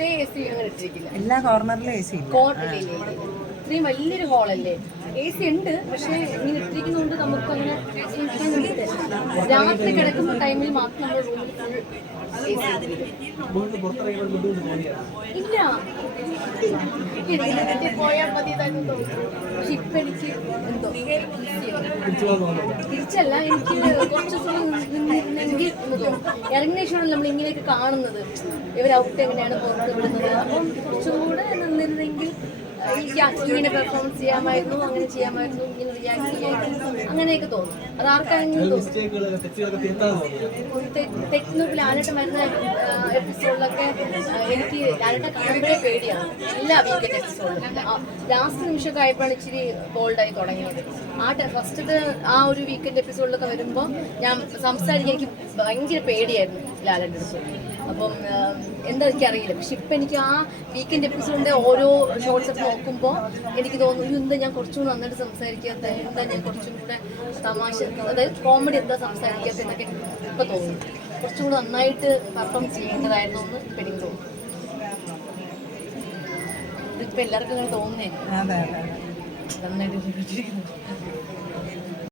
Time AC അങ്ങനെ ഇട്ടിരിക്കില്ല. എല്ലാ കോർണറിലും AC ഇല്ല. കോർണറിലില്ലേ, ഇത്രയും വലിയൊരു ഹോളല്ലേ, AC ഉണ്ട്. പക്ഷേ ഇങ്ങനെ ഇട്ടിരിക്കുന്നതുകൊണ്ട് നമുക്ക് അങ്ങനെ രാത്രി കിടക്കുന്ന ടൈമിൽ മാത്രം നമ്മുടെ റൂമിൽ ഫുൾ AC ഇല്ല. ഇതിനെ പോയാൽ മതി തന്നെ തോന്നുന്നു. പക്ഷെ ഇപ്പം എനിക്ക് എന്തോ തിരിച്ചല്ല, എനിക്ക് കുറച്ച് ദിവസം നിന്നിരുന്നെങ്കിൽ എന്ന് തോന്നും. ഇറങ്ങിയ ശേഷമാണ് നമ്മൾ ഇങ്ങനെയൊക്കെ കാണുന്നത്, ഇവർ ഔട്ട് എങ്ങനെയാണ് പുറത്ത് വിടുന്നത്. അപ്പം കുറച്ചും കൂടെ നിന്നിരുന്നെങ്കിൽ ഇങ്ങനെ പെർഫോമൻസ് ചെയ്യാമായിരുന്നു, അങ്ങനെ ചെയ്യാമായിരുന്നു, ഇങ്ങനെ റിയാക്ട് ചെയ്യാമായിരുന്നു, അങ്ങനെയൊക്കെ തോന്നും. അത് ആർക്കാണെങ്കിലും തോന്നും. തെറ്റിന് ലാലേട്ടൻ വരുന്ന എപ്പിസോഡിലൊക്കെ എനിക്ക് ലാലേട്ടൻ കാണുമ്പോഴേ പേടിയാണ്. എല്ലാ വീക്കെൻഡ് എപ്പിസോഡിലും ലാസ്റ്റ് നിമിഷമൊക്കെ ആയപ്പോഴാണ് ഇച്ചിരി ബോൾഡായി തുടങ്ങിയത്. ഫസ്റ്റത്തെ ആ ഒരു വീക്കെൻഡ് എപ്പിസോഡിലൊക്കെ വരുമ്പോൾ ഞാൻ സംസാരിക്കാൻ എനിക്ക് ഭയങ്കര പേടിയായിരുന്നു ലാലേട്ടൻ്റെ അടുത്ത്. അപ്പം എന്താ എനിക്കറിയില്ല. പക്ഷെ ഇപ്പം എനിക്ക് ആ വീക്കെൻഡ് എപ്പിസോഡിൻ്റെ ഓരോ ഷോർട്സൊക്കെ നോക്കുമ്പോൾ എനിക്ക് തോന്നുന്നു, എന്താ ഞാൻ കുറച്ചും കൂടെ നന്നായിട്ട് സംസാരിക്കാത്ത, എന്താ ഞാൻ കുറച്ചും കൂടെ തമാശ, അതായത് കോമഡി എന്താ സംസാരിക്കാത്ത എന്നൊക്കെ ഇപ്പം തോന്നുന്നു. കുറച്ചും കൂടെ നന്നായിട്ട് പെർഫോം ചെയ്യേണ്ടതായിരുന്നു എന്ന് ഇപ്പം എനിക്ക് തോന്നുന്നു. ഇതിപ്പോൾ എല്ലാവർക്കും അങ്ങനെ തോന്നുന്നേ നന്നായിട്ട്